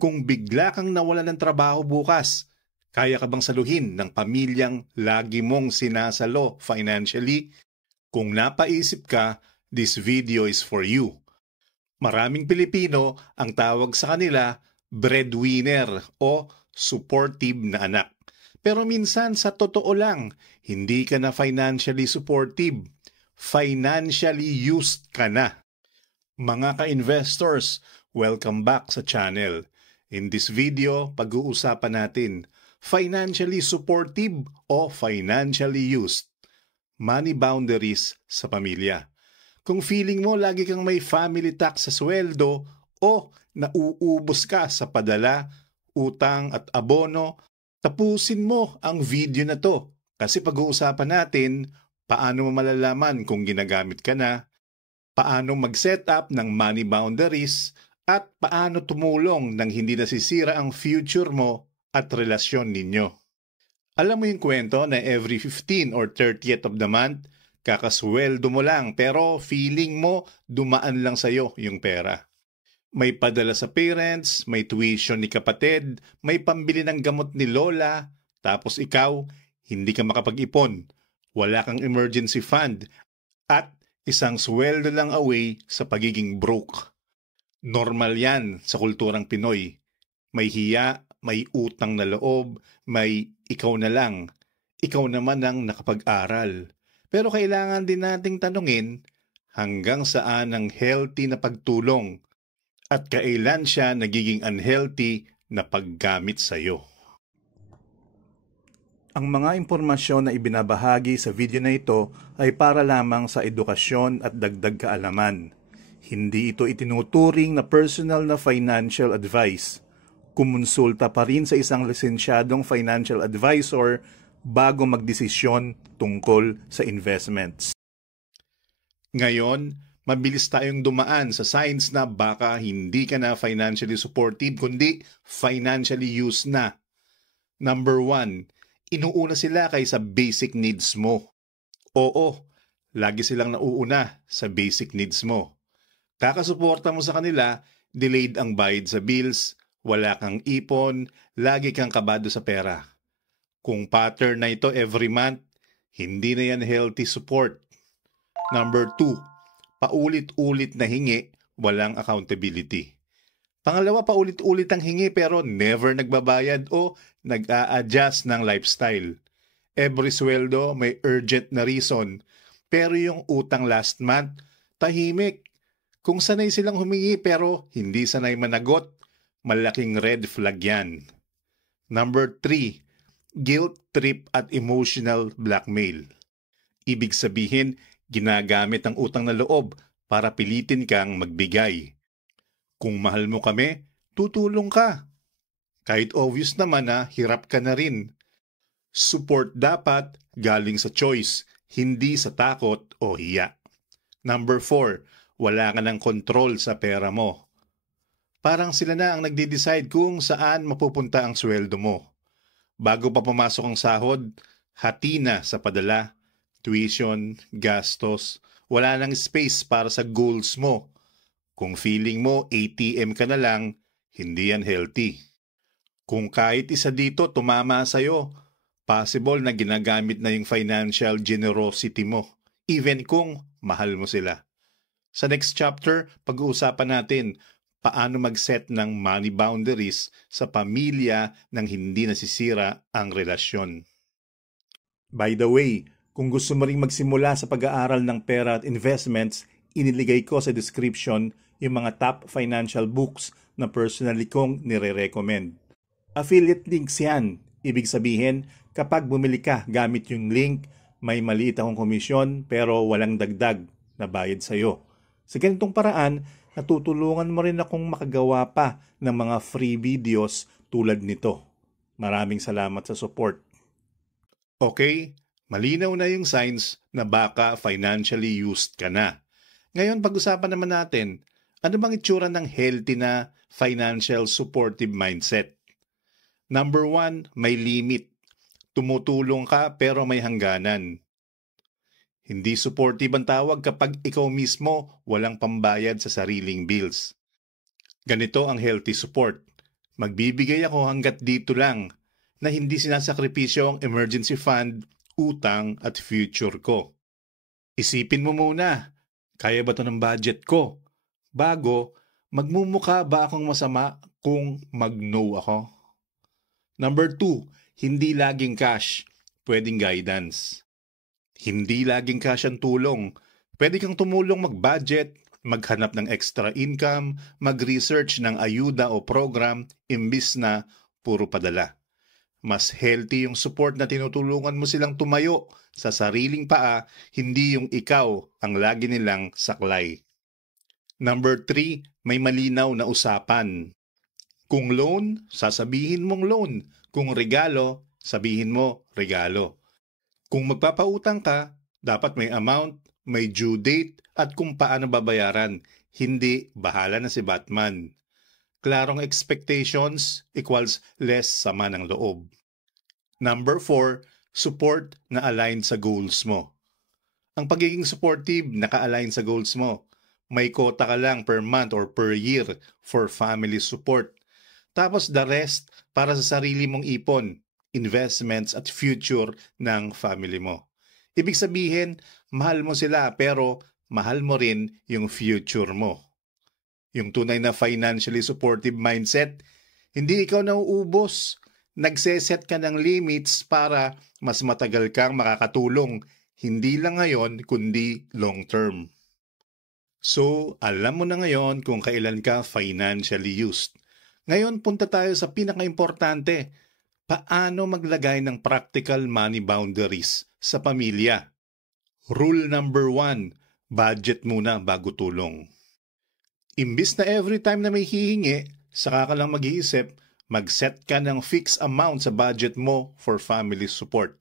Kung bigla kang nawalan ng trabaho bukas, kaya ka bang saluhin ng pamilyang lagi mong sinasalo financially? Kung napaisip ka, this video is for you. Maraming Pilipino ang tawag sa kanila breadwinner o supportive na anak. Pero minsan sa totoo lang, hindi ka na financially supportive. Financially used ka na. Mga ka-investors, welcome back sa channel. In this video, pag-uusapan natin financially supportive o financially used. Money boundaries sa pamilya. Kung feeling mo lagi kang may family tax sa sweldo o nauubos ka sa padala, utang at abono, tapusin mo ang video na to kasi pag-uusapan natin paano mo malalaman kung ginagamit ka na, paano mag-set up ng money boundaries, at paano tumulong nang hindi nasisira ang future mo at relasyon ninyo. Alam mo yung kwento na every 15 or 30th of the month, kakasweldo mo lang pero feeling mo dumaan lang sa'yo yung pera. May padala sa parents, may tuition ni kapatid, may pambili ng gamot ni lola, tapos ikaw, hindi ka makapag-ipon, wala kang emergency fund, at isang sweldo lang away sa pagiging broke. Normal yan sa kulturang Pinoy. May hiya, may utang na loob, may ikaw na lang. Ikaw naman ang nakapag-aral. Pero kailangan din nating tanungin hanggang saan ang healthy na pagtulong at kailan siya nagiging unhealthy na paggamit sa'yo. Ang mga impormasyon na ibinabahagi sa video na ito ay para lamang sa edukasyon at dagdag kaalaman. Hindi ito itinuturing na personal na financial advice. Kumonsulta pa rin sa isang lisensyadong financial advisor bago magdesisyon tungkol sa investments. Ngayon, mabilis tayong dumaan sa signs na baka hindi ka na financially supportive kundi financially used na. Number 1, inuuna sila kaysa basic needs mo. Oo, lagi silang nauuna sa basic needs mo. Kakasuporta mo sa kanila, delayed ang bayad sa bills, wala kang ipon, lagi kang kabado sa pera. Kung pattern na ito every month, hindi na yan healthy support. Number 2, paulit-ulit na hingi, walang accountability. Pangalawa, paulit-ulit ang hingi pero never nagbabayad o nag-a-adjust ng lifestyle. Every sweldo may urgent na reason, pero yung utang last month, tahimik. Kung sanay silang humingi pero hindi sanay managot, malaking red flag yan. Number 3, guilt trip at emotional blackmail. Ibig sabihin, ginagamit ang utang na loob para pilitin kang magbigay. Kung mahal mo kami, tutulong ka. Kahit obvious naman na hirap ka na rin. Support dapat galing sa choice, hindi sa takot o hiya. Number 4, wala ka ng control sa pera mo. Parang sila na ang nagde-decide kung saan mapupunta ang sweldo mo. Bago pa pumasok ang sahod, hati na sa padala, tuition, gastos, wala nang space para sa goals mo. Kung feeling mo ATM ka na lang, hindi yan healthy. Kung kahit isa dito tumama sa'yo, possible na ginagamit na yung financial generosity mo, even kung mahal mo sila. Sa next chapter, pag-uusapan natin paano mag-set ng money boundaries sa pamilya nang hindi nasisira ang relasyon. By the way, kung gusto mo ring magsimula sa pag-aaral ng pera at investments, iniligay ko sa description yung mga top financial books na personally kong nire-recommend. Affiliate links yan. Ibig sabihin, kapag bumili ka gamit yung link, may maliit akong komisyon pero walang dagdag na bayad sa'yo. Sa ganitong paraan, natutulungan mo rin akong makagawa pa ng mga free videos tulad nito. Maraming salamat sa support. Okay, malinaw na yung signs na baka financially used ka na. Ngayon, pag-usapan naman natin, ano bang itsura ng healthy na financial supportive mindset? Number 1, may limit. Tumutulong ka pero may hangganan. Hindi supportive ang tawag kapag ikaw mismo walang pambayad sa sariling bills. Ganito ang healthy support. Magbibigay ako hanggat dito lang na hindi sinasakripisyo ang emergency fund, utang at future ko. Isipin mo muna, kaya ba to ng budget ko? Bago, magmumukha ba akong masama kung mag-no ako? Number 2, hindi laging cash, pwedeng guidance. Hindi laging cash ang tulong. Pwede kang tumulong mag-budget, maghanap ng extra income, mag-research ng ayuda o program, imbis na puro padala. Mas healthy yung support na tinutulungan mo silang tumayo sa sariling paa, hindi yung ikaw ang lagi nilang saklay. Number 3, may malinaw na usapan. Kung loan, sasabihin mong loan. Kung regalo, sabihin mo regalo. Kung magpapautang ka, dapat may amount, may due date, at kung paano babayaran. Hindi, bahala na si Batman. Klarong expectations equals less sama ng loob. Number 4, support na aligned sa goals mo. Ang pagiging supportive, naka-align sa goals mo. May quota ka lang per month or per year for family support. Tapos the rest para sa sarili mong ipon, investments at future ng family mo. Ibig sabihin, mahal mo sila pero mahal mo rin yung future mo. Yung tunay na financially supportive mindset, hindi ikaw nauubos. Nagseset ka ng limits para mas matagal kang makakatulong, hindi lang ngayon kundi long term. So, alam mo na ngayon kung kailan ka financially used. Ngayon, punta tayo sa pinaka-importante. Paano maglagay ng practical money boundaries sa pamilya? Rule number 1, budget muna bago tulong. Imbis na every time na may hihingi, saka ka lang mag-iisip, mag-set ka ng fixed amount sa budget mo for family support.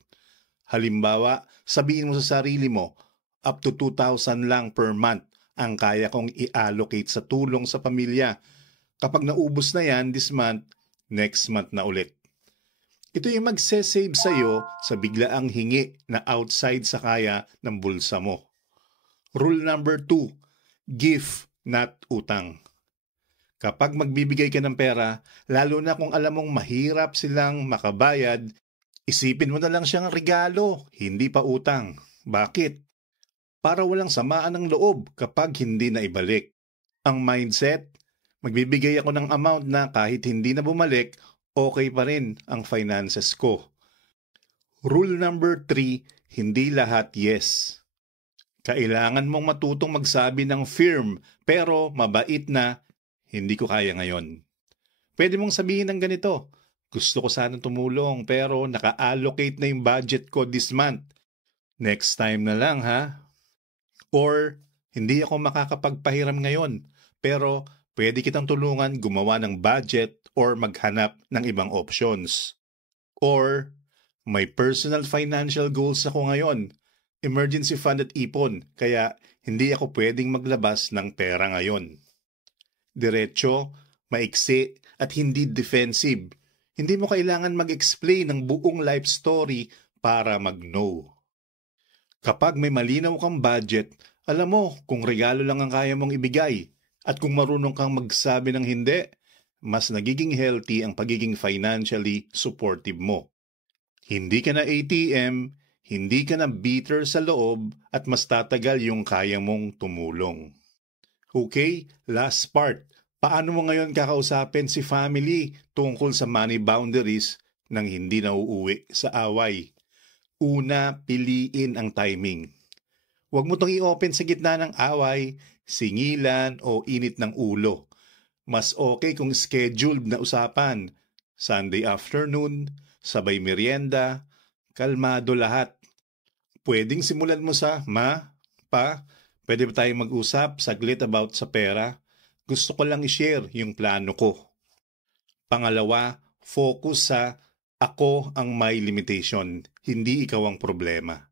Halimbawa, sabihin mo sa sarili mo, up to 2,000 lang per month ang kaya kong i-allocate sa tulong sa pamilya. Kapag naubos na yan this month, next month na ulit. Ito yung magse-save sa'yo sa biglaang hingi na outside sa kaya ng bulsa mo. Rule number 2, give, not utang. Kapag magbibigay ka ng pera, lalo na kung alam mong mahirap silang makabayad, isipin mo na lang siyang regalo, hindi pa utang. Bakit? Para walang samaan ng loob kapag hindi na ibalik. Ang mindset, magbibigay ako ng amount na kahit hindi na bumalik, okay pa rin ang finances ko. Rule number 3, hindi lahat yes. Kailangan mong matutong magsabi ng firm pero mabait na, hindi ko kaya ngayon. Pwede mong sabihin ng ganito, gusto ko sana tumulong pero naka-allocate na yung budget ko this month. Next time na lang ha. Or, hindi ako makakapagpahiram ngayon pero pwede kitang tulungan gumawa ng budget or maghanap ng ibang options. Or, may personal financial goals ako ngayon. Emergency fund at ipon, kaya hindi ako pwedeng maglabas ng pera ngayon. Diretso, maiksi at hindi defensive. Hindi mo kailangan mag-explain ng buong life story para mag-no. Kapag may malinaw kang budget, alam mo kung regalo lang ang kaya mong ibigay at kung marunong kang magsabi ng hindi, mas nagiging healthy ang pagiging financially supportive mo. Hindi ka na ATM, hindi ka na bitter sa loob at mas tatagal yung kaya mong tumulong. Okay, last part. Paano mo ngayon kakausapin si family tungkol sa money boundaries nang hindi nauuwi sa away? Una, piliin ang timing. Huwag mo itong i-open sa gitna ng away, singilan o init ng ulo. Mas okay kung scheduled na usapan. Sunday afternoon, sabay merienda, kalmado lahat. Pwedeng simulan mo sa, Ma, Pa, pwede ba tayong mag-usap saglit about sa pera? Gusto ko lang i-share yung plano ko. Pangalawa, focus sa ako ang may limitation, hindi ikaw ang problema.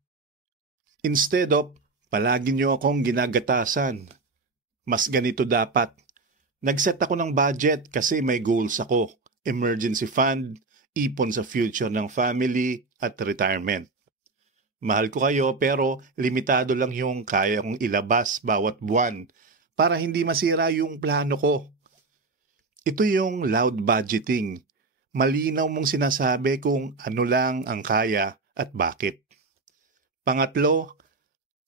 Instead of, palagi niyo akong ginagatasan. Mas ganito dapat. Nag-set ako ng budget kasi may goals ako. Emergency fund, ipon sa future ng family, at retirement. Mahal ko kayo pero limitado lang yung kaya kong ilabas bawat buwan para hindi masira yung plano ko. Ito yung loud budgeting. Malinaw mong sinasabi kung ano lang ang kaya at bakit. Pangatlo,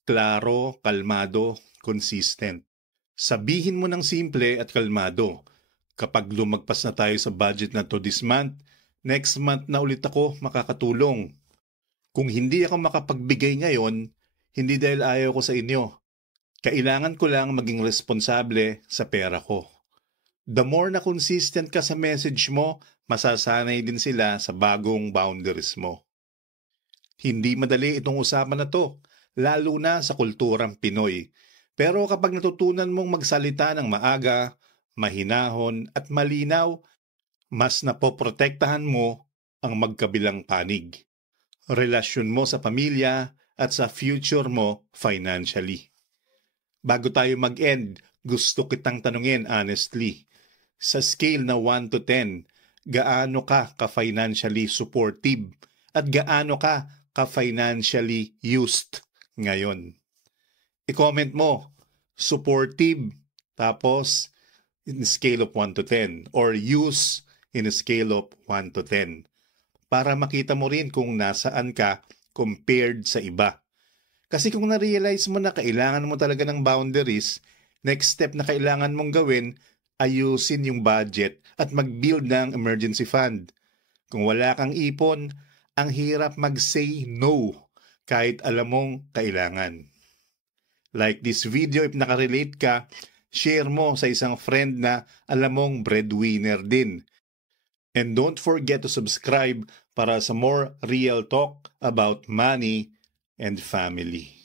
klaro, kalmado, consistent. Sabihin mo ng simple at kalmado. Kapag lumagpas na tayo sa budget na to this month, next month na ulit ako makakatulong. Kung hindi ako makapagbigay ngayon, hindi dahil ayaw ko sa inyo. Kailangan ko lang maging responsable sa pera ko. The more na consistent ka sa message mo, masasanay din sila sa bagong boundaries mo. Hindi madali itong usapan na to, lalo na sa kulturang Pinoy. Pero kapag natutunan mong magsalita ng maaga, mahinahon at malinaw, mas napoprotektahan mo ang magkabilang panig. Relasyon mo sa pamilya at sa future mo financially. Bago tayo mag-end, gusto kitang tanungin honestly. Sa scale na 1 to 10, gaano ka ka-financially supportive at gaano ka ka-financially used ngayon? I-comment mo, supportive, tapos in a scale of 1 to 10 or use in a scale of 1 to 10 para makita mo rin kung nasaan ka compared sa iba. Kasi kung na-realize mo na kailangan mo talaga ng boundaries, next step na kailangan mong gawin, ayusin yung budget at mag-build ng emergency fund. Kung wala kang ipon, ang hirap mag-say no kahit alam mong kailangan. Like this video, if nakarelate ka, share mo sa isang friend na alam mong breadwinner din. And don't forget to subscribe para sa more real talk about money and family.